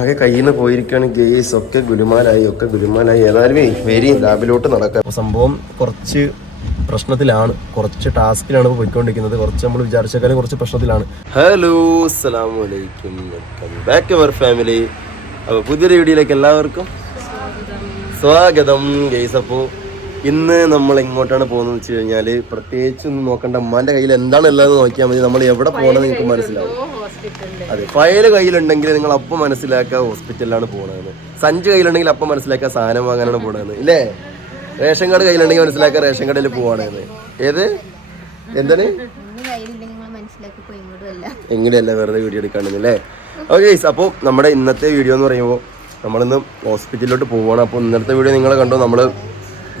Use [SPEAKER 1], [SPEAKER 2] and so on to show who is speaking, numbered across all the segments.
[SPEAKER 1] ആകെ കയ്യിൽ നിന്ന് പോയിരിക്കുകയാണ് ഗെയ്സ്. ഒക്കെ ഗുലുമാലായി ഒക്കെ ഗുലുമാലായി. ഏതായാലും വെരി ലാബിലോട്ട് നടക്കാം. സംഭവം കുറച്ച് പ്രശ്നത്തിലാണ്. കുറച്ച് ടാസ്കിലാണ് പോയിക്കൊണ്ടിരിക്കുന്നത്. കുറച്ച് നമ്മൾ വിചാരിച്ചേക്കാളും കുറച്ച് പ്രശ്നത്തിലാണ്. ഹലോ അസ്സലാമു അലൈക്കും. വെൽക്കം ബാക്ക് അവർ ഫാമിലി അപ്പോൾ പുതിയൊരു വീഡിയോയിലേക്ക് എല്ലാവർക്കും സ്വാഗതം. ഗെയ്സ്. അപ്പോൾ ഇന്ന് നമ്മൾ എങ്ങോട്ടാണ് പോകുന്നത് വെച്ച് കഴിഞ്ഞാൽ പ്രത്യേകിച്ച് ഒന്നും നോക്കണ്ട. അമ്മാന്റെ കയ്യിൽ എന്താണ് ഉള്ളതെന്ന് നോക്കിയാൽ മതി. നമ്മൾ എവിടെ പോകണമെന്ന് നിങ്ങൾക്ക് മനസ്സിലാവും. അതെ ഫയൽ കയ്യിലുണ്ടെങ്കിൽ നിങ്ങൾ അപ്പം മനസ്സിലാക്കുക ഹോസ്പിറ്റലിലാണ് പോണത് സഞ്ച് കയ്യിലുണ്ടെങ്കിൽ അപ്പം മനസ്സിലാക്കുക സാധനം വാങ്ങാനാണ് പോണത് ഇല്ലേ? റേഷൻ കാർഡ് കയ്യിലുണ്ടെങ്കിൽ മനസ്സിലാക്കുക റേഷൻ കടയിൽ പോവാണെന്ന്. ഏത്? എന്താണ്? എങ്ങനെയല്ല വെറുതെ വീഡിയോ എടുക്കാണെന്നല്ലേ ഓക്കെ അപ്പോൾ നമ്മുടെ ഇന്നത്തെ വീഡിയോ എന്ന് പറയുമ്പോൾ നമ്മളിന്ന് ഹോസ്പിറ്റലിലോട്ട് പോവുകയാണ് അപ്പോൾ ഇന്നത്തെ വീഡിയോ നിങ്ങൾ കണ്ടോ? നമ്മൾ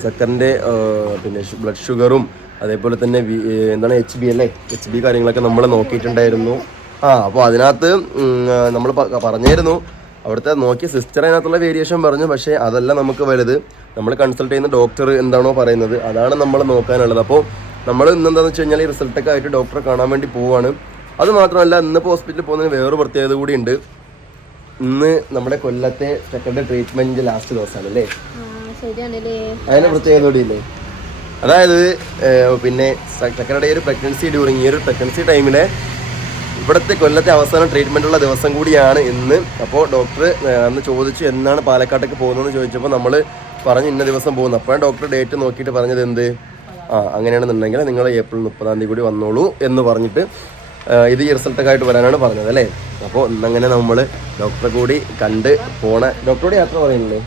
[SPEAKER 1] ചക്കറിന്റെ പിന്നെ ബ്ലഡ് ഷുഗറും അതേപോലെ തന്നെ എന്താണ് എച്ച് ബി അല്ലേ? എച്ച് ബി കാര്യങ്ങളൊക്കെ നമ്മൾ നോക്കിയിട്ടുണ്ടായിരുന്നു. ആ അപ്പോൾ അതിനകത്ത് നമ്മൾ പറഞ്ഞായിരുന്നു. അവിടുത്തെ നോക്കിയ സിസ്റ്റർ അതിനകത്തുള്ള വേരിയേഷൻ പറഞ്ഞു. പക്ഷേ അതല്ല നമുക്ക് വലുത്. നമ്മൾ കൺസൾട്ട് ചെയ്യുന്ന ഡോക്ടർ എന്താണോ പറയുന്നത്. അതാണ് നമ്മൾ നോക്കാനുള്ളത്. അപ്പോൾ നമ്മൾ ഇന്ന് എന്താണെന്ന് വെച്ച് കഴിഞ്ഞാൽ ഈ റിസൾട്ടൊക്കെ ആയിട്ട് ഡോക്ടറെ കാണാൻ വേണ്ടി പോവാണ്. അത് മാത്രമല്ല ഇന്നിപ്പോൾ ഹോസ്പിറ്റലിൽ പോകുന്നതിന് വേറൊരു പ്രത്യേകത കൂടി ഉണ്ട്. ഇന്ന് നമ്മുടെ കൊല്ലത്തെ സെക്കൻഡ് ട്രീറ്റ്മെന്റ് ലാസ്റ്റ് ദിവസമാണ് അല്ലേ? അതിന് പ്രത്യേകത കൂടിയില്ലേ അതായത് പിന്നെ ചക്കരയുടെ ഒരു പ്രഗ്നൻസി ഡ്യൂറിങ് ഈ ഒരു പ്രഗ്നൻസി ടൈമിലെ ഇവിടുത്തെ കൊല്ലത്തെ അവസാനം ട്രീറ്റ്മെന്റ് ഉള്ള ദിവസം കൂടിയാണ് ഇന്ന്. അപ്പോൾ ഡോക്ടർ അന്ന് ചോദിച്ചു എന്നാണ് പാലക്കാട്ടേക്ക് പോകുന്നതെന്ന് ചോദിച്ചപ്പോൾ നമ്മൾ പറഞ്ഞു ഇന്ന ദിവസം പോകുന്നു. അപ്പോഴാണ് ഡോക്ടർ ഡേറ്റ് നോക്കിയിട്ട് പറഞ്ഞത് എന്ത്? ആ അങ്ങനെയാണെന്നുണ്ടെങ്കിൽ നിങ്ങൾ ഏപ്രിൽ മുപ്പതാം തീയതി കൂടി വന്നോളൂ എന്ന് പറഞ്ഞിട്ട് ഇത് ഈ റിസൾട്ടൊക്കെ ആയിട്ട് വരാനാണ് പറഞ്ഞത് അല്ലേ? അപ്പോൾ ഇന്നങ്ങനെ നമ്മൾ ഡോക്ടറെ കൂടി കണ്ട് പോണ ഡോക്ടറോട് യാത്ര പറയുന്നില്ലേ?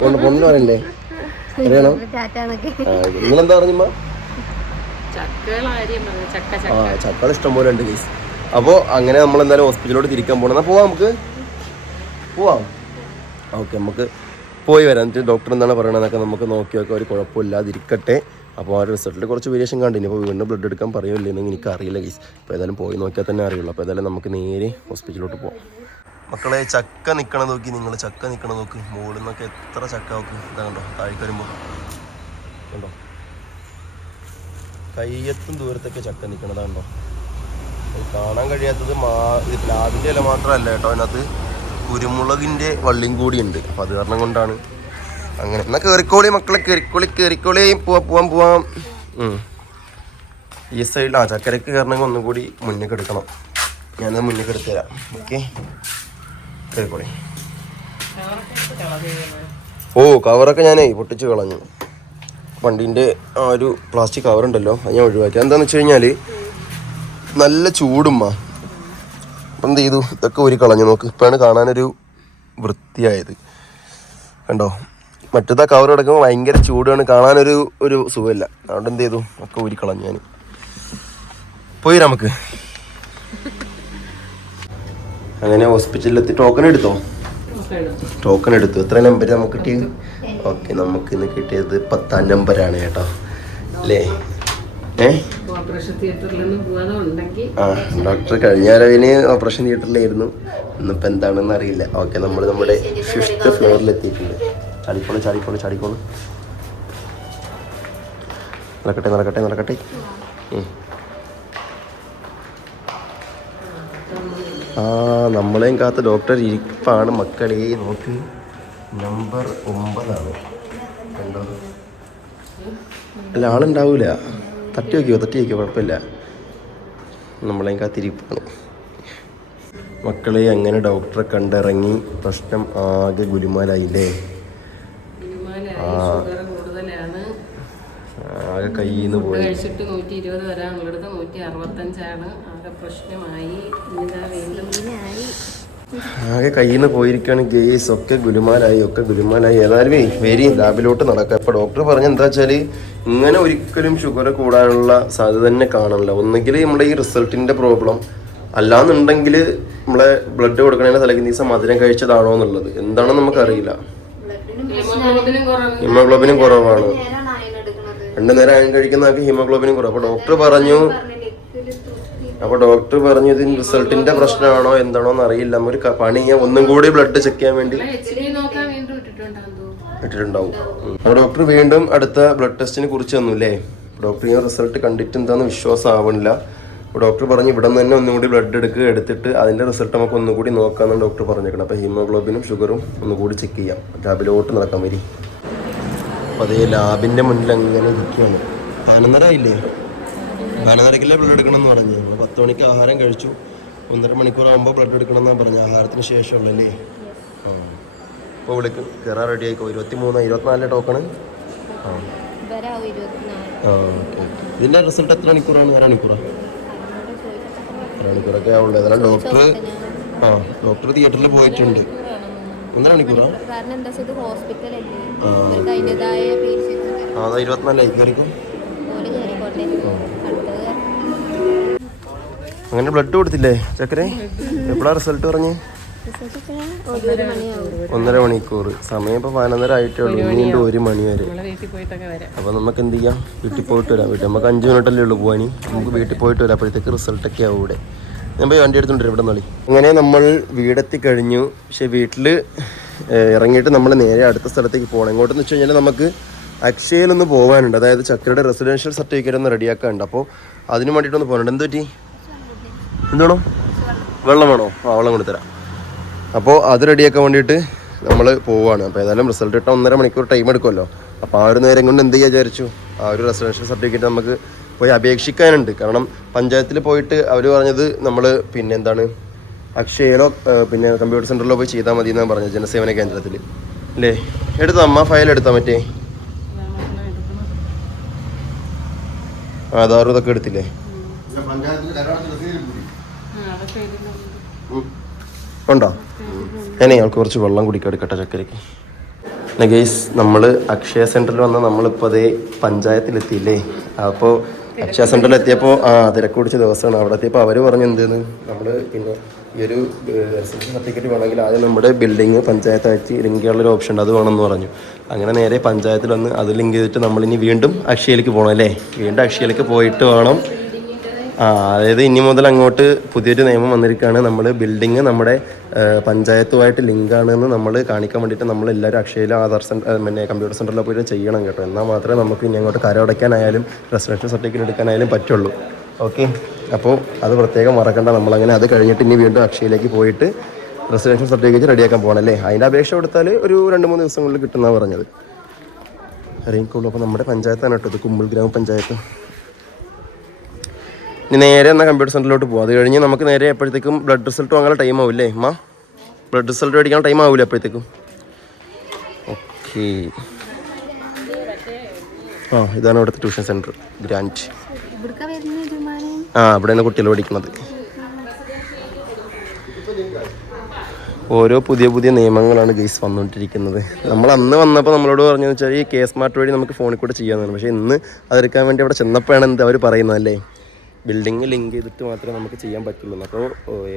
[SPEAKER 1] പൊണ്ണു പൊണ്ണു പറയല്ലേ അറിയണോ.
[SPEAKER 2] ടാറ്റാന്നൊക്കെ
[SPEAKER 1] ആ, നിങ്ങളെന്താ പറഞ്ഞുമ്മ
[SPEAKER 3] ചക്കകൾ ആര്യം ചക്ക
[SPEAKER 1] ആ
[SPEAKER 3] ചക്ക
[SPEAKER 1] ചക്കൾ ഇഷ്ടം പോലെ ഉണ്ട് കേസ് അപ്പോൾ അങ്ങനെ നമ്മൾ എന്തായാലും ഹോസ്പിറ്റലിലോട്ട് തിരിക്കാൻ പോകണം എന്നാൽ പോവാം നമുക്ക്. പോവാം. ഓക്കെ നമുക്ക് പോയി വരാം. എന്നിട്ട് ഡോക്ടർ എന്താണ് പറയണതെന്നൊക്കെ നമുക്ക് നോക്കി നോക്കാം ഒരു കുഴപ്പമില്ലാതിരിക്കട്ടെ. അപ്പോൾ ആ റിസൾട്ടിൽ കുറച്ച് വേരിയേഷൻ കണ്ടിനി അപ്പോൾ വീണ്ടും ബ്ലഡ് എടുക്കാൻ പറയുമല്ലോ എന്ന് എനിക്ക് അറിയില്ല ഗീസ് അപ്പോൾ ഏതായാലും പോയി നോക്കിയാൽ തന്നെ അറിയുള്ളൂ. അപ്പോൾ ഏതായാലും നമുക്ക് നേരെ ഹോസ്പിറ്റലിലോട്ട് പോകാം മക്കളെ ചക്ക നിൽക്കണ നോക്കി നിങ്ങൾ ചക്ക നിൽക്കണ നോക്ക്. മുകളിൽ നിന്നൊക്കെ എത്ര ചക്ക നോക്ക്. ഇതാ കണ്ടോ താഴേക്ക് വരുമ്പോൾ കണ്ടോ? കയ്യത്തും ദൂരത്തൊക്കെ ചക്ക നിൽക്കണതാണ്ടോ അത് കാണാൻ കഴിയാത്തത് മാ പ്ലാവിന്റെ ഇല മാത്രമല്ല കേട്ടോ. അതിനകത്ത് കുരുമുളകിന്റെ വള്ളിയും കൂടിയുണ്ട് അപ്പം അത് കാരണം കൊണ്ടാണ് അങ്ങനെ. എന്നാൽ കയറിക്കോളി മക്കളെ കയറിക്കോളി കയറിക്കോളി പോവാ പോവാൻ പോവാം. ഈ സൈഡിൽ ആ ചക്കരക്ക് കയറണമെങ്കിൽ ഒന്നും കൂടി മുന്നേക്കെടുക്കണം ഞാനത് മുന്നേക്കെടുത്തു തരാം. ഓക്കെ? കയറിക്കോളി ഓ കവറൊക്കെ ഞാനേ പൊട്ടിച്ച് കളഞ്ഞു. വണ്ടീന്റെ ആ ഒരു പ്ലാസ്റ്റിക് കവർ ഉണ്ടല്ലോ അത് ഞാൻ ഒഴിവാക്കി. എന്താണെന്ന് വെച്ച് കഴിഞ്ഞാൽ നല്ല ചൂടുമ്മ അപ്പം എന്ത് ചെയ്തു? ഇതൊക്കെ ഒരു കളഞ്ഞു. നോക്ക് ഇപ്പോഴാണ് കാണാനൊരു വൃത്തിയായത്. കണ്ടോ? മറ്റേത് കവർ കിടക്കുമ്പോൾ ഭയങ്കര ചൂടാണ്. കാണാനൊരു ഒരു സുഖമില്ല. അതുകൊണ്ട് എന്ത് ചെയ്തു? ഒക്കെ ഊരിക്കളഞ്ഞു ഞാൻ പോയി നമുക്ക്. അങ്ങനെ ഹോസ്പിറ്റലിൽ എത്തി ടോക്കൺ എടുത്തോ? ടോക്കൺ എടുത്തു. എത്ര നമ്പർ നമുക്ക് കിട്ടിയത്? ഓക്കെ നമുക്ക് ഇന്ന് കിട്ടിയത് പത്താം നമ്പറാണ് കേട്ടോ. അല്ലേ? ഏ? ആ ഡോക്ടർ കഴിഞ്ഞ രവിന് ഓപ്പറേഷൻ തിയേറ്ററിലായിരുന്നു ഇന്നിപ്പോൾ എന്താണെന്ന് അറിയില്ല. ഓക്കെ നമ്മൾ നമ്മുടെ ഫിഫ്ത്ത് ഫ്ലോറിൽ എത്തിയിട്ടുണ്ട്. ചാടിക്കോളൂ ചാടിക്കോളൂ ചാടിക്കോളൂ. നടക്കട്ടെ നടക്കട്ടെ നടക്കട്ടെ. ആ നമ്മളെയും കാത്ത് ഡോക്ടർ ഇരിപ്പാണ് മക്കളെ. നോക്ക് നമ്പർ ഒമ്പതാണ്. കണ്ടോ? അല്ല ആളുണ്ടാവില്ല തട്ടി വയ്ക്കുമോ തട്ടി വയ്ക്കുമോ കുഴപ്പമില്ല. നമ്മളെയും കാത്തിരിപ്പാണ് മക്കളെ അങ്ങനെ ഡോക്ടറെ കണ്ടിറങ്ങി പ്രശ്നം ആകെ
[SPEAKER 3] ഗുരുമാലായില്ലേ
[SPEAKER 1] ആകെ കയ്യിൽ നിന്ന് പോയി.
[SPEAKER 3] കഴിച്ചിട്ട് നൂറ്റി ഇരുപത് വരാൻ ഉള്ളിടത്ത് നൂറ്റി അറുപത്തഞ്ചാണ് പ്രശ്നമായി.
[SPEAKER 1] ആകെ കയ്യിൽ നിന്ന് പോയിരിക്കുകയാണ് ഗേസ് ഒക്കെ ഗുലുമാലായി ഒക്കെ ഗുലുമാലായി. ഏതായാലും വരി ലാബിലോട്ട് നടക്കാം. ഇപ്പൊ ഡോക്ടർ പറഞ്ഞ എന്താ വെച്ചാൽ ഇങ്ങനെ ഒരിക്കലും ഷുഗർ കൂടാനുള്ള സാധ്യത തന്നെ കാണണില്ല ഒന്നുകിൽ നമ്മുടെ ഈ റിസൾട്ടിന്റെ പ്രോബ്ലം അല്ലാന്നുണ്ടെങ്കിൽ നമ്മളെ ബ്ലഡ് കൊടുക്കണതിന് തലക്ക് ദിവസം മധുരം കഴിച്ചതാണോ എന്നുള്ളത്. എന്താണെന്ന് നമുക്കറിയില്ല.
[SPEAKER 3] ഹീമോഗ്ലോബിനും കുറവ്
[SPEAKER 1] ഹിമോഗ്ലോബിനും കുറവാണ്. രണ്ടു നേരം അയൺ കഴിക്കുന്ന ആൾക്ക് ഹിമോഗ്ലോബിനും കുറവ്. അപ്പൊ ഡോക്ടർ പറഞ്ഞു അപ്പൊ ഡോക്ടർ പറഞ്ഞു ഇതിന് റിസൾട്ടിന്റെ പ്രശ്നമാണോ എന്താണോ എന്ന് അറിയില്ല ഒരു പണി ഞാൻ ഒന്നും കൂടി ബ്ലഡ് ചെക്ക് ചെയ്യാൻ വേണ്ടി ഇട്ടിട്ടുണ്ടാവും. അപ്പോൾ ഡോക്ടർ വീണ്ടും അടുത്ത ബ്ലഡ് ടെസ്റ്റിനെ കുറിച്ച് തന്നു അല്ലേ ഡോക്ടർ ഞാൻ റിസൾട്ട് കണ്ടിട്ട് എന്താന്ന് വിശ്വാസം ആവണില്ല ഡോക്ടർ പറഞ്ഞു ഇവിടെ നിന്ന് തന്നെ ഒന്നും കൂടി ബ്ലഡ് എടുക്കുക എടുത്തിട്ട് അതിന്റെ റിസൾട്ട് നമുക്ക് ഒന്നുകൂടി നോക്കാമെന്ന് ഡോക്ടർ പറഞ്ഞേക്കണം അപ്പോൾ ഹീമോഗ്ലോബിനും ഷുഗറും ഒന്നുകൂടി ചെക്ക് ചെയ്യാം. ലാബിലോട്ട് നടക്കാൻ വരി. അപ്പോൾ അതേ ലാബിന്റെ മുന്നിൽ അങ്ങനെ ഇരിക്കുകയാണ്. പതിനൊന്നര ആയില്ലേ പതിനൊന്നരക്കല്ലേ ബ്ലഡ് എടുക്കണം എന്ന് പറഞ്ഞു അപ്പോൾ പത്ത് മണിക്ക് ആഹാരം കഴിച്ചു. ഒന്നര മണിക്കൂറാകുമ്പോൾ ബ്ലഡ് എടുക്കണം എന്നാണ് പറഞ്ഞു ആഹാരത്തിന് ശേഷമുള്ളല്ലേ? ആ. ഇപ്പോൾ വിളിക്കും. കയറാൻ റെഡി ആയിക്കോ. ഇരുപത്തി മൂന്ന് ഇരുപത്തിനാലിലെ ടോക്കണ് ആ.
[SPEAKER 2] ഇരുപത്തിനാല്.
[SPEAKER 1] ഓക്കെ ഇതിന്റെ റിസൾട്ട് എത്ര മണിക്കൂറാണ്? അര മണിക്കൂറാണ്
[SPEAKER 2] അതിനോട് ചോദിച്ചിട്ട്
[SPEAKER 1] അര മണിക്കൂറൊക്കെ ആവുള്ളൂ. അതെല്ലാം ഡോക്ടർ ആ ഡോക്ടർ തിയേറ്ററിൽ പോയിട്ടുണ്ട്. ഒന്നര മണിക്കൂറാ?
[SPEAKER 2] കാരണം എന്താ ഇത് ഹോസ്പിറ്റലല്ലേ ഇവർക്ക് അതിന്റെതായ പേഷ്യൻസ്
[SPEAKER 1] ആ അതാ ഇരുപത്തിനാലായി കയറിക്കും അങ്ങനെ ബ്ലഡ് കൊടുത്തില്ലേ? ചക്കരെ എപ്പോഴാ റിസൾട്ട് പറഞ്ഞ്? ഒന്നര മണിക്കൂർ. സമയം ഇപ്പൊ പതിനൊന്നര ആയിട്ടേ ഉള്ളൂ. ഇനിയുണ്ട് ഒരു മണി വരെ. അപ്പൊ നമുക്ക് എന്ത് ചെയ്യാം? വീട്ടിൽ പോയിട്ട് വരാം. വീട്ടിൽ നമുക്ക് മിനിറ്റ് അല്ലേ ഉള്ളൂ പോവാനി. നമുക്ക് വീട്ടിൽ പോയിട്ട് വരാം. അപ്പോഴത്തേക്ക് റിസൾട്ട് ഒക്കെ ആവും ഇവിടെ. ഞാൻ പോയി വണ്ടി എടുത്തോണ്ട് ഇവിടെ നളി അങ്ങനെ നമ്മൾ വീടെത്തി കഴിഞ്ഞു. പക്ഷെ വീട്ടിൽ ഇറങ്ങിയിട്ട് നമ്മൾ നേരെ അടുത്ത സ്ഥലത്തേക്ക് പോകണം. ഇങ്ങോട്ടെന്ന് വെച്ച് കഴിഞ്ഞാൽ നമുക്ക് അക്ഷയയിലൊന്ന് പോകാനുണ്ട് അതായത് ചക്കരയുടെ റെസിഡൻഷ്യൽ സർട്ടിഫിക്കറ്റ് ഒന്ന് റെഡിയാക്കാനുണ്ട് അപ്പോൾ അതിന് വേണ്ടിയിട്ടൊന്ന് പോകണുണ്ട് എന്ത് പറ്റി എന്താണോ വെള്ളം വേണോ? ആ വെള്ളം കൊണ്ടുതരാം അപ്പോൾ അത് റെഡിയാക്കാൻ വേണ്ടിയിട്ട് നമ്മൾ പോവുകയാണ് അപ്പോൾ ഏതായാലും റിസൾട്ട് ഇട്ടാൽ ഒന്നര മണിക്കൂർ ടൈം എടുക്കുമല്ലോ. അപ്പോൾ ആ ഒരു നേരം കൊണ്ട് എന്ത് ചെയ്യാൻ വിചാരിച്ചു? ആ ഒരു റെസിഡൻഷ്യൽ സർട്ടിഫിക്കറ്റ് നമുക്ക് പോയി അപേക്ഷിക്കാനുണ്ട്. കാരണം പഞ്ചായത്തിൽ പോയിട്ട് അവർ പറഞ്ഞത് നമ്മൾ പിന്നെ എന്താണ് അക്ഷയയിലോ പിന്നെ കമ്പ്യൂട്ടർ സെന്ററിലോ പോയി ചെയ്താൽ മതി എന്നാണ് പറഞ്ഞത് ജനസേവന കേന്ദ്രത്തിൽ അല്ലേ? എടുത്താ അമ്മ ഫയൽ എടുത്താൽ മറ്റേ? ആധാറും ഇതൊക്കെ എടുത്തില്ലേ? ഉം. ഉണ്ടോ? ഞാനേ ആൾക്ക് കുറച്ച് വെള്ളം കുടിക്കാൻ എടുക്കട്ടെ ചക്കരയ്ക്ക്. ഗെയ്സ് നമ്മൾ അക്ഷയ സെന്ററിൽ വന്ന നമ്മളിപ്പോൾ അതേ പഞ്ചായത്തിലെത്തിയില്ലേ? അപ്പോൾ അക്ഷയ സെന്ററിൽ എത്തിയപ്പോൾ ആ തിരക്ക് പിടിച്ച ദിവസമാണ്. അവിടെ എത്തിയപ്പോൾ അവർ പറഞ്ഞു എന്തെന്ന്? നമ്മൾ പിന്നെ ഈ ഒരു സർട്ടിഫിക്കറ്റ് വേണമെങ്കിൽ ആദ്യം നമ്മുടെ ബിൽഡിങ് പഞ്ചായത്തായിട്ട് ലിങ്ക് ചെയ്യാനുള്ളൊരു ഓപ്ഷൻ ഉണ്ട്. അത് വേണമെന്ന് പറഞ്ഞു. അങ്ങനെ നേരെ പഞ്ചായത്തിൽ വന്ന് അത് ലിങ്ക് ചെയ്തിട്ട് നമ്മളിനി വീണ്ടും അക്ഷയയിലേക്ക് പോകണം അല്ലേ? വീണ്ടും അക്ഷയയിലേക്ക് പോയിട്ട് വേണം അതായത് ഇനി മുതൽ അങ്ങോട്ട് പുതിയൊരു നിയമം വന്നിരിക്കുകയാണ്. നമ്മൾ ബിൽഡിങ് നമ്മുടെ പഞ്ചായത്തുമായിട്ട് ലിങ്ക് എന്ന് നമ്മൾ കാണിക്കാൻ വേണ്ടിയിട്ട് നമ്മൾ എല്ലാവരും അക്ഷയയിലും ആധാർ സെന്റർ പിന്നെ കമ്പ്യൂട്ടർ സെന്ററിൽ പോയിട്ട് ചെയ്യണം കേട്ടോ. എന്നാൽ മാത്രമേ നമുക്ക് ഇനി അങ്ങോട്ട് കരമടയ്ക്കാനായാലും റെസിഡൻഷ്യൽ സർട്ടിഫിക്കറ്റ് എടുക്കാനായാലും പറ്റുള്ളൂ. ഓക്കെ? അപ്പോൾ അത് പ്രത്യേകം മറക്കണ്ട. നമ്മളങ്ങനെ അത് കഴിഞ്ഞിട്ട് ഇനി വീണ്ടും അക്ഷയയിലേക്ക് പോയിട്ട് റെസിഡൻഷ്യൽ സർട്ടിഫിക്കറ്റ് റെഡിയാക്കാൻ പോകണം അല്ലേ? അതിന്റെ അപേക്ഷ കൊടുത്താൽ ഒരു രണ്ട് മൂന്ന് ദിവസങ്ങളിൽ കിട്ടുന്നതാണ് പറഞ്ഞത്. അറിയിക്കുള്ളൂ അപ്പോൾ നമ്മുടെ പഞ്ചായത്താണ് കേട്ടോ ഇത് കുമ്പിൾ ഗ്രാമപഞ്ചായത്ത് നേരെ എന്നാൽ കമ്പ്യൂട്ടർ സെന്ററിലോട്ട് പോകും അത് കഴിഞ്ഞ് നമുക്ക് നേരെ എപ്പോഴത്തേക്കും ബ്ലഡ് റിസൾട്ട് വാങ്ങാൻ ടൈം ആവില്ലേ അമ്മ ബ്ലഡ് റിസൾട്ട് മേടിക്കാൻ ടൈം ആവില്ല എപ്പോഴത്തേക്കും? ഓക്കെ ആ ഇതാണ് ഇവിടുത്തെ ട്യൂഷൻ സെന്റർ ഗ്രാൻഡ്. ആ ഇവിടെയാണ് കുട്ടികൾ പഠിക്കുന്നത്. ഓരോ പുതിയ പുതിയ നിയമങ്ങളാണ് ഗെയ്സ് വന്നുകൊണ്ടിരിക്കുന്നത് നമ്മൾ അന്ന് വന്നപ്പോൾ നമ്മളോട് പറഞ്ഞതെന്ന് വെച്ചാൽ ഈ കെ സ്മാർട്ട് വഴി നമുക്ക് ഫോണിൽ കൂടെ ചെയ്യാമെന്നാണ് പക്ഷേ ഇന്ന് അതെടുക്കാൻ വേണ്ടി അവിടെ ചെന്നപ്പോഴാണ് എന്താ അവർ പറയുന്നത് അല്ലേ? ബിൽഡിംഗ് ലിങ്ക് ചെയ്തിട്ട് മാത്രമേ നമുക്ക് ചെയ്യാൻ പറ്റുള്ളൂ. അപ്പോൾ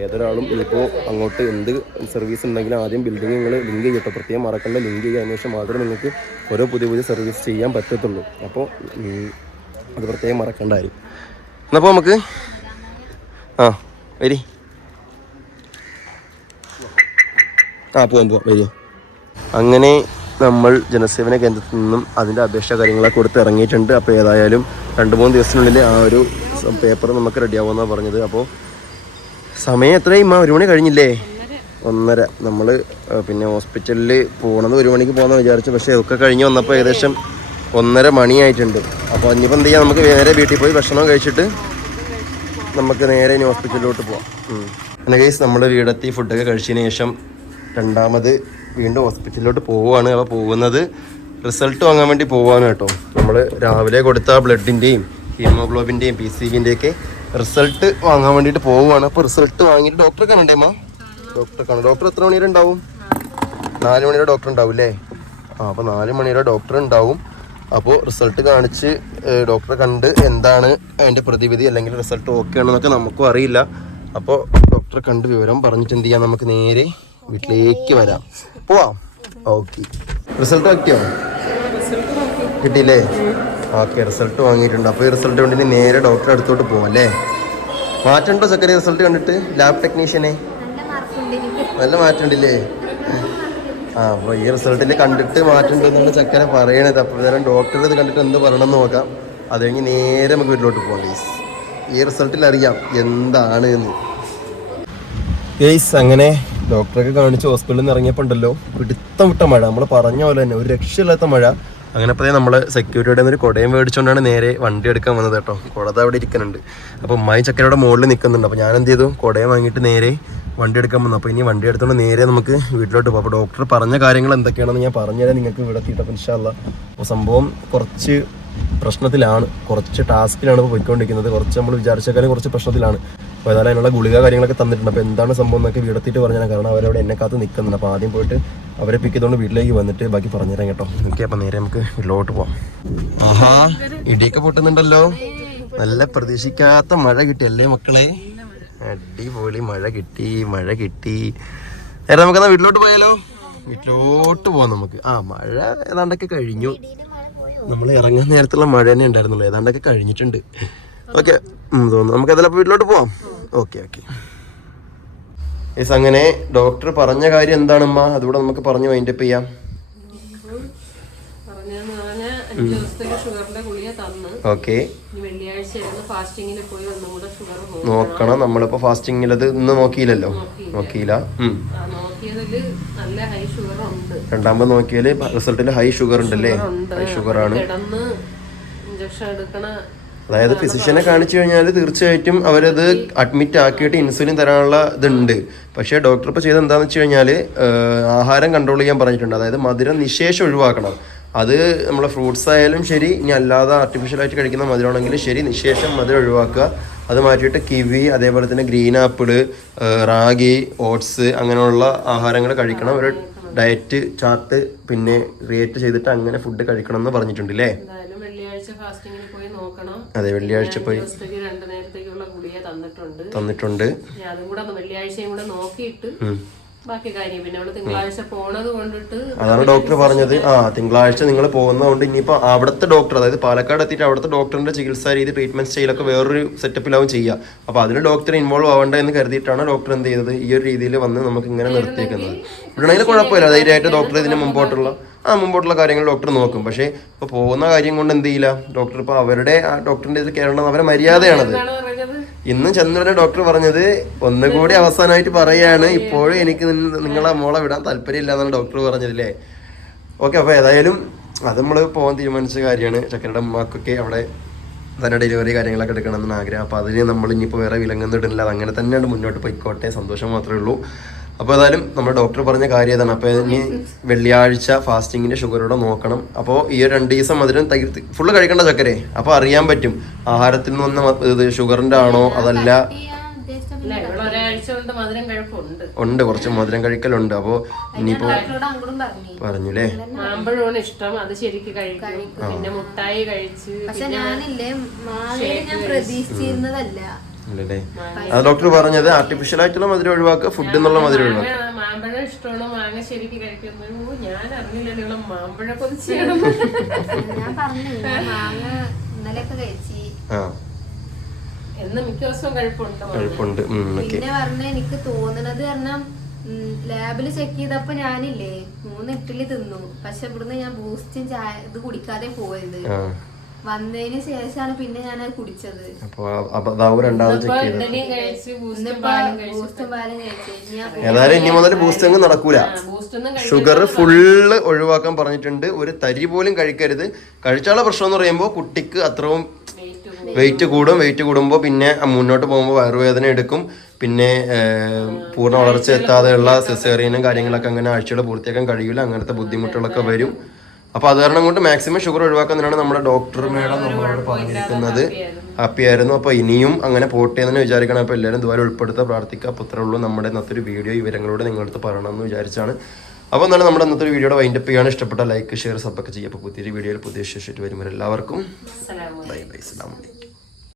[SPEAKER 1] ഏതൊരാളും ഇപ്പോൾ അങ്ങോട്ട് എന്ത് സർവീസ് ഉണ്ടെങ്കിലും ആദ്യം ബിൽഡിംഗ് നിങ്ങൾ ലിങ്ക് ചെയ്യട്ടോ പ്രത്യേകം മറക്കേണ്ട. ലിങ്ക് ചെയ്യുക അതിന് ശേഷം മാത്രമേ നിങ്ങൾക്ക് ഓരോ പുതിയ പുതിയ സർവീസ് ചെയ്യാൻ പറ്റത്തുള്ളൂ. അപ്പോൾ അത് പ്രത്യേകം മറക്കേണ്ടായി എന്നപ്പോൾ നമുക്ക് ആ വരി. ആ പോവാം പോവാം വരി. അങ്ങനെ നമ്മൾ ജനസേവന കേന്ദ്രത്തിൽ നിന്നും അതിന്റെ അപേക്ഷ കാര്യങ്ങളൊക്കെ കൊടുത്ത് ഇറങ്ങിയിട്ടുണ്ട്. അപ്പോൾ ഏതായാലും രണ്ട് മൂന്ന് ദിവസത്തിനുള്ളിൽ ആ ഒരു പേപ്പർ നമുക്ക് റെഡിയാവുമെന്നാണ് പറഞ്ഞത്. അപ്പോൾ സമയം എത്രയും ഒരു മണി കഴിഞ്ഞില്ലേ? ഒന്നര. നമ്മൾ പിന്നെ ഹോസ്പിറ്റലിൽ പോകണത് ഒരു മണിക്ക് പോകുന്ന വിചാരിച്ചു. പക്ഷേ ഒക്കെ കഴിഞ്ഞ് വന്നപ്പോൾ ഏകദേശം ഒന്നര മണിയായിട്ടുണ്ട്. അപ്പോൾ ഇനിയിപ്പോൾ എന്ത് ചെയ്യാം? നമുക്ക് നേരെ വീട്ടിൽ പോയി ഭക്ഷണം കഴിച്ചിട്ട് നമുക്ക് നേരെ ഇനി ഹോസ്പിറ്റലിലോട്ട് പോവാം. അങ്ങനെ കേസ് നമ്മൾ വീടെത്തി ഫുഡൊക്കെ കഴിച്ചതിന് ശേഷം രണ്ടാമത് വീണ്ടും ഹോസ്പിറ്റലിലോട്ട് പോവുകയാണ്. അപ്പോൾ പോകുന്നത് റിസൾട്ട് വാങ്ങാൻ വേണ്ടി പോവാണ് കേട്ടോ. നമ്മൾ രാവിലെ കൊടുത്ത ബ്ലഡിന്റെയും ഹീമോഗ്ലോബിന്റെയും പി സി ബിന്റെയൊക്കെ റിസൾട്ട് വാങ്ങാൻ വേണ്ടിയിട്ട് പോവുകയാണ് അപ്പോൾ റിസൾട്ട് വാങ്ങിയിട്ട് ഡോക്ടറെ കാണണ്ടേ അമ്മ ഡോക്ടറെ കാണാം ഡോക്ടർ എത്ര മണി വരെ ഉണ്ടാവും നാല് മണിയുടെ ഡോക്ടർ ഉണ്ടാവും അല്ലേ? ആ അപ്പോൾ നാല് മണിയുടെ ഡോക്ടർ ഉണ്ടാവും. അപ്പോൾ റിസൾട്ട് കാണിച്ച് ഡോക്ടറെ കണ്ട് എന്താണ് അതിന്റെ പ്രതിവിധി അല്ലെങ്കിൽ റിസൾട്ട് ഓക്കെ ആണെന്നൊക്കെ നമുക്കും അറിയില്ല. അപ്പോൾ ഡോക്ടറെ കണ്ട് വിവരം പറഞ്ഞിട്ട് എന്ത് ചെയ്യാം? നമുക്ക് നേരെ വീട്ടിലേക്ക് വരാം. പോവാം. ഓക്കെ. റിസൾട്ട് ഓക്കെയോ കിട്ടിയില്ലേ? ഓക്കെ റിസൾട്ട് വാങ്ങിയിട്ടുണ്ട്. അപ്പോൾ ഈ റിസൾട്ട് കൊണ്ട് ഇനി നേരെ ഡോക്ടറെ അടുത്തോട്ട് പോകും അല്ലേ മാറ്റമുണ്ടോ ചക്കര റിസൾട്ട് കണ്ടിട്ട് ലാബ് ടെക്നീഷ്യനെ
[SPEAKER 2] നല്ല
[SPEAKER 1] മാറ്റമുണ്ടല്ലേ ആ അപ്പോൾ ഈ റിസൾട്ടിൽ കണ്ടിട്ട് മാറ്റമുണ്ടെന്നാണ് ചക്കര പറയണത്. അപ്പോൾ നേരം ഡോക്ടർ ഇത് കണ്ടിട്ട് എന്ത് പറയണം എന്ന് നോക്കാം. അത് കഴിഞ്ഞ് നേരെ നമുക്ക് വീട്ടിലോട്ട് പോകാം ഗെയ്സ് ഈ റിസൾട്ടിൽ അറിയാം എന്താണ് എന്ന്. ഗെയ്സ് അങ്ങനെ ഡോക്ടറൊക്കെ കാണിച്ച് ഹോസ്പിറ്റലിൽ നിന്ന് ഇറങ്ങിയപ്പോൾ ഉണ്ടല്ലോ. പിടുത്തം വിട്ട മഴ. നമ്മൾ പറഞ്ഞ പോലെ തന്നെ ഒരു രക്ഷയില്ലാത്ത മഴ. അങ്ങനെ അപ്പോൾ നമ്മൾ സെക്യൂരിറ്റിയുടെ ഒരു കുടയും മേടിച്ചുകൊണ്ടാണ് നേരെ വണ്ടി എടുക്കാൻ വന്നത് കേട്ടോ. കുടത അവിടെ ഇരിക്കുന്നുണ്ട്. അപ്പോൾ ഉമ്മായി ചക്കരയുടെ മുകളിൽ നിൽക്കുന്നുണ്ട് അപ്പോൾ ഞാൻ എന്ത് ചെയ്തു? കുടയും വാങ്ങിയിട്ട് നേരെ വണ്ടി എടുക്കാൻ വന്നു. അപ്പോൾ ഇനി വണ്ടി എടുത്തുകൊണ്ട് നേരെ നമുക്ക് വീട്ടിലോട്ട് പോകാം അപ്പോൾ ഡോക്ടർ പറഞ്ഞ കാര്യങ്ങൾ എന്തൊക്കെയാണെന്ന് ഞാൻ പറഞ്ഞുതരാം. നിങ്ങൾക്ക് ഇവിടെ എത്തിയിട്ട് ഇൻഷാല്ല അപ്പോൾ സംഭവം കുറച്ച് പ്രശ്നത്തിലാണ്. കുറച്ച് ടാസ്കിലാണ് ഇപ്പോൾ പോയിക്കൊണ്ടിരിക്കുന്നത്. കുറച്ച് നമ്മൾ വിചാരിച്ചേക്കാളും കുറച്ച് പ്രശ്നത്തിലാണ്. അപ്പോൾ ഏതായാലും അതിനുള്ള ഗുളിക കാര്യങ്ങളൊക്കെ തന്നിട്ടുണ്ട്. അപ്പോൾ എന്താണ് സംഭവം എന്നൊക്കെ വീടെത്തിയിട്ട് പറഞ്ഞാൽ കാരണം അവരവിടെ എന്നെ കാത്ത് നിൽക്കുന്നുണ്ട് അപ്പോൾ ആദ്യം പോയിട്ട് അവരെ പിക്ക് ചെയ്തുകൊണ്ട് വീട്ടിലേക്ക് വന്നിട്ട് ബാക്കി പറഞ്ഞുതരാം കേട്ടോ. ഓക്കെ അപ്പോൾ നേരെ നമുക്ക് വീട്ടിലോട്ട് പോവാം. ആഹാ ഇടിയൊക്കെ പൊട്ടുന്നുണ്ടല്ലോ. നല്ല പ്രതീക്ഷിക്കാത്ത മഴ കിട്ടി അല്ലേ മക്കളെ? അടിപൊളി മഴ കിട്ടി മഴ കിട്ടി. നേരെ നമുക്കെന്നാ വീട്ടിലോട്ട് പോയാലോ? വീട്ടിലോട്ട് പോവാം നമുക്ക്. ആ മഴ ഏതാണ്ടൊക്കെ കഴിഞ്ഞു. നമ്മൾ ഇറങ്ങാൻ നേരത്തുള്ള മഴ തന്നെ ഉണ്ടായിരുന്നുള്ളൂ. ഏതാണ്ടൊക്കെ കഴിഞ്ഞിട്ടുണ്ട്. ഓക്കെ തോന്നുന്നു. നമുക്ക് ഏതായാലും വീട്ടിലോട്ട് പോവാം. ഓക്കെ ഓക്കെ യെസ് അങ്ങനെ ഡോക്ടർ പറഞ്ഞ കാര്യം എന്താണമ്മ? അതുകൂടെ നമുക്ക് പറഞ്ഞു ചെയ്യാം.
[SPEAKER 3] ഷുഗറിന്റെ ഗുളിക തന്ന്.
[SPEAKER 1] ഓക്കെ നോക്കണം നമ്മളിപ്പോ ഫാസ്റ്റിംഗിൽ അത് ഇന്ന് നോക്കിയില്ലല്ലോ? നോക്കിയില്ല. രണ്ടാമത് നോക്കിയാൽ റിസൾട്ടിൽ ഹൈ ഷുഗർ ഉണ്ടല്ലേ
[SPEAKER 3] ഉണ്ട്
[SPEAKER 1] ഹൈ ഷുഗർ ആണ്
[SPEAKER 3] ഇഞ്ചക്ഷൻ എടുക്കണ
[SPEAKER 1] അതായത് ഫിസിഷ്യനെ കാണിച്ചു കഴിഞ്ഞാൽ തീർച്ചയായിട്ടും അവരത് അഡ്മിറ്റ് ആക്കിയിട്ട് ഇൻസുലിൻ തരാനുള്ള ഇതുണ്ട്. പക്ഷേ ഡോക്ടർ ഇപ്പോൾ ചെയ്തത് എന്താണെന്ന് വെച്ച് കഴിഞ്ഞാൽ ആഹാരം കൺട്രോൾ ചെയ്യാൻ പറഞ്ഞിട്ടുണ്ട്. അതായത് മധുരം നിശേഷം ഒഴിവാക്കണം. അത് നമ്മളെ ഫ്രൂട്ട്സ് ആയാലും ശരി ഇനി അല്ലാതെ ആർട്ടിഫിഷ്യലായിട്ട് കഴിക്കുന്ന മധുരമാണെങ്കിൽ ശരി നിശേഷം മധുരം ഒഴിവാക്കുക. അത് മാറ്റിയിട്ട് കിവി അതേപോലെ തന്നെ ഗ്രീൻ ആപ്പിൾ റാഗി ഓട്സ് അങ്ങനെയുള്ള ആഹാരങ്ങൾ കഴിക്കണം. ഒരു ഡയറ്റ് ചാർട്ട് പിന്നെ ക്രിയേറ്റ് ചെയ്തിട്ട് അങ്ങനെ ഫുഡ് കഴിക്കണം എന്ന് പറഞ്ഞിട്ടുണ്ട് അല്ലേ
[SPEAKER 3] എന്തായാലും വെള്ളിയാഴ്ച ഫാസ്റ്റിങ്ങിൽ പോയി നോക്കണം
[SPEAKER 1] അതെ വെള്ളിയാഴ്ച പോയി.
[SPEAKER 3] രണ്ട് നേരത്തേക്കുള്ള ഗുളിക തന്നിട്ടുണ്ട്.
[SPEAKER 1] തന്നിട്ടുണ്ട്.
[SPEAKER 3] ഇനി അതും കൂടെ ഒന്ന് വെള്ളിയാഴ്ചയും കൂടെ നോക്കിയിട്ട് ബാക്കി കാര്യം. പിന്നെ അവൾ തിങ്കളാഴ്ച പോണത് കൊണ്ടിട്ട്
[SPEAKER 1] അതാണ് ഡോക്ടർ പറഞ്ഞത്. ആ തിങ്കളാഴ്ച നിങ്ങൾ പോകുന്നതുകൊണ്ട് ഇനിയിപ്പോ അവിടുത്തെ ഡോക്ടർ അതായത് പാലക്കാട് എത്തിയിട്ട് അവിടുത്തെ ഡോക്ടറിന്റെ ചികിത്സാ രീതി ട്രീറ്റ്മെന്റ് സ്റ്റൈലൊക്കെ വേറൊരു സെറ്റപ്പിലാവും ചെയ്യുക അപ്പൊ അതിന് ഡോക്ടർ ഇൻവോൾവ് ആവേണ്ട എന്ന് കരുതിയിട്ടാണ് ഡോക്ടർ എന്ത് ചെയ്തത്? ഈ ഒരു രീതിയിൽ വന്ന് നമുക്ക് ഇങ്ങനെ നിർത്തിയേക്കുന്നത്. ഇവിടെയാണെങ്കിൽ കുഴപ്പമില്ല. ധൈര്യമായിട്ട് ഡോക്ടർ ഇതിന് മുമ്പോട്ടുള്ള ആ മുമ്പോട്ടുള്ള കാര്യങ്ങൾ ഡോക്ടർ നോക്കും. പക്ഷേ ഇപ്പോൾ പോകുന്ന കാര്യം കൊണ്ട് എന്ത് ചെയ്യില്ല? ഡോക്ടർ ഇപ്പോൾ അവരുടെ ആ ഡോക്ടറിന്റെ ഇതിൽ കേരളം അവരെ മര്യാദയാണത്. ഇന്ന് ചന്ദ്രനെ ഡോക്ടർ പറഞ്ഞത് ഒന്നുകൂടി അവസാനമായിട്ട് പറയാണ്. ഇപ്പോഴും എനിക്ക് നിങ്ങളെ മോളെ വിടാൻ താല്പര്യമില്ല എന്നാണ് ഡോക്ടർ പറഞ്ഞതില്ലേ ഓക്കെ അപ്പോൾ ഏതായാലും അത് നമ്മൾ പോകാൻ തീരുമാനിച്ച കാര്യമാണ്. ചക്കരയുടെ അമ്മക്കൊക്കെ അവിടെ തന്നെ ഡെലിവറി കാര്യങ്ങളൊക്കെ എടുക്കണം എന്നാണ് ആഗ്രഹം. അപ്പോൾ അതിന് നമ്മൾ ഇനിയിപ്പോൾ വേറെ വിലങ്ങുന്നിടുന്നില്ല അത് അങ്ങനെ തന്നെയാണ് മുന്നോട്ട് പോയിക്കോട്ടെ. സന്തോഷം മാത്രമേ ഉള്ളൂ. അപ്പോൾ ഏതായാലും നമ്മുടെ ഡോക്ടർ പറഞ്ഞ കാര്യം ഏതാണ് അപ്പോൾ ഇനി വെള്ളിയാഴ്ച ഫാസ്റ്റിങ്ങിന്റെ ഷുഗറോടെ നോക്കണം. അപ്പോൾ ഈ ഒരു രണ്ട് ദിവസം മധുരം തകർത്ത് ഫുള്ള് കഴിക്കേണ്ട ചക്കരെ. അപ്പോൾ അറിയാൻ പറ്റും. ആഹാരത്തിൽ നിന്ന് വന്ന ഇത് ഷുഗറിന്റെ ആണോ? അതല്ല.
[SPEAKER 3] അല്ല ഇവിടെ കൊണ്ട് മധുരം കഴിപ്പുണ്ട്.
[SPEAKER 1] ഉണ്ട് കുറച്ച് മധുരം കഴിക്കലുണ്ട്. അപ്പോൾ
[SPEAKER 2] ഇനിയിപ്പോ
[SPEAKER 1] പറഞ്ഞുല്ലേ?
[SPEAKER 3] മാമ്പഴമാണ് ഇഷ്ടം. അത് ശരിക്ക് കഴിക്കും. പിന്നെ മുട്ടായി കഴിച്ച്
[SPEAKER 2] പക്ഷെ ഞാനില്ലേ മാങ്ങ ഞാൻ പ്രതീക്ഷിച്ചിരുന്നതല്ല.
[SPEAKER 1] അത് ഡോക്ടർ പറഞ്ഞത് ആർട്ടിഫിഷ്യൽ ആയിട്ടുള്ള മധുരം ഒഴിവാക്കുക ഫുഡ് എന്നുള്ള മധുരം ഒഴിവാക്കുക.
[SPEAKER 3] മാമ്പഴം ഇഷ്ടമാണ് മാങ്ങ ശരിക്ക് കഴിക്കുന്നത് ഞാൻ മാമ്പഴ കൊതിച്ചാണ്
[SPEAKER 2] ഞാൻ പറഞ്ഞു മാങ്ങ ഇന്നലെയൊക്കെ കഴിച്ചു.
[SPEAKER 1] ആ.
[SPEAKER 3] എന്ന് മിക്ക ദിവസവും കഴിപ്പുണ്ട് മാങ്ങ.
[SPEAKER 2] പിന്നെ പറഞ്ഞ എനിക്ക് തോന്നണത് കാരണം ലാബിൽ ചെക്ക് ചെയ്തപ്പോ ഞാനില്ലേ മൂന്ന് ഇഡ്ഡലി തിന്നു. പക്ഷെ ഇവിടുന്ന് ഞാൻ ബൂസ്റ്റും ചായ ഇത് കുടിക്കാതെ പോയത്. വന്നതിന് ശേഷമാണ് പിന്നെ ഞാൻ അത് കുടിച്ചത്
[SPEAKER 1] ഏതായാലും ഇനി മുതൽ ബൂസ്റ്റങ്ങ് നടക്കൂല. ഷുഗർ ഫുള്ള് ഒഴിവാക്കാൻ പറഞ്ഞിട്ടുണ്ട്. ഒരു തരി പോലും കഴിക്കരുത്. കഴിച്ചാലുള്ള പ്രശ്നം എന്ന് പറയുമ്പോൾ കുട്ടിക്ക് അത്രയും വെയിറ്റ് കൂടും. വെയിറ്റ് കൂടുമ്പോൾ പിന്നെ മുന്നോട്ട് പോകുമ്പോൾ വയറുവേദന എടുക്കും. പിന്നെ പൂർണ വളർച്ച എത്താതെയുള്ള സെസേറിയനും കാര്യങ്ങളൊക്കെ അങ്ങനെ ആഴ്ചകൾ പൂർത്തിയാക്കാൻ കഴിയില്ല അങ്ങനത്തെ ബുദ്ധിമുട്ടുകളൊക്കെ വരും. അപ്പോൾ അത് കാരണം കൊണ്ട് മാക്സിമം ഷുഗർ ഒഴിവാക്കുന്നതിനാണ് നമ്മുടെ ഡോക്ടർ മേഡം നമ്മളോട് പറഞ്ഞിരിക്കുന്നത്. ഹാപ്പി ആയിരുന്നു. അപ്പോൾ ഇനിയും അങ്ങനെ പോട്ടെ എന്ന് വിചാരിക്കണം. അപ്പോൾ എല്ലാവരും ദ്വാരം ഉൾപ്പെടുത്താൻ പ്രാർത്ഥിക്കുക. അപ്പോൾ ഇത്രേ ഉള്ളൂ നമ്മുടെ ഇന്നത്തെ ഒരു വീഡിയോ വിവരങ്ങളോട് നിങ്ങളടുത്ത് പറയണമെന്ന് വിചാരിച്ചാണ്. അപ്പോൾ എന്നാണ് നമ്മുടെ ഇന്നത്തെ ഒരു വീഡിയോയുടെ വൈൻഡപ്പ് ചെയ്യാൻ ഇഷ്ടപ്പെട്ട ലൈക്ക് ഷെയർ സബ്ബൊക്കെ ചെയ്യുക. അപ്പോൾ പുതിയൊരു വീഡിയോയിൽ പുതിയ വിശേഷമായിട്ട് വരുമ്പോൾ എല്ലാവർക്കും ബൈ ബൈ. അലൈക്കും.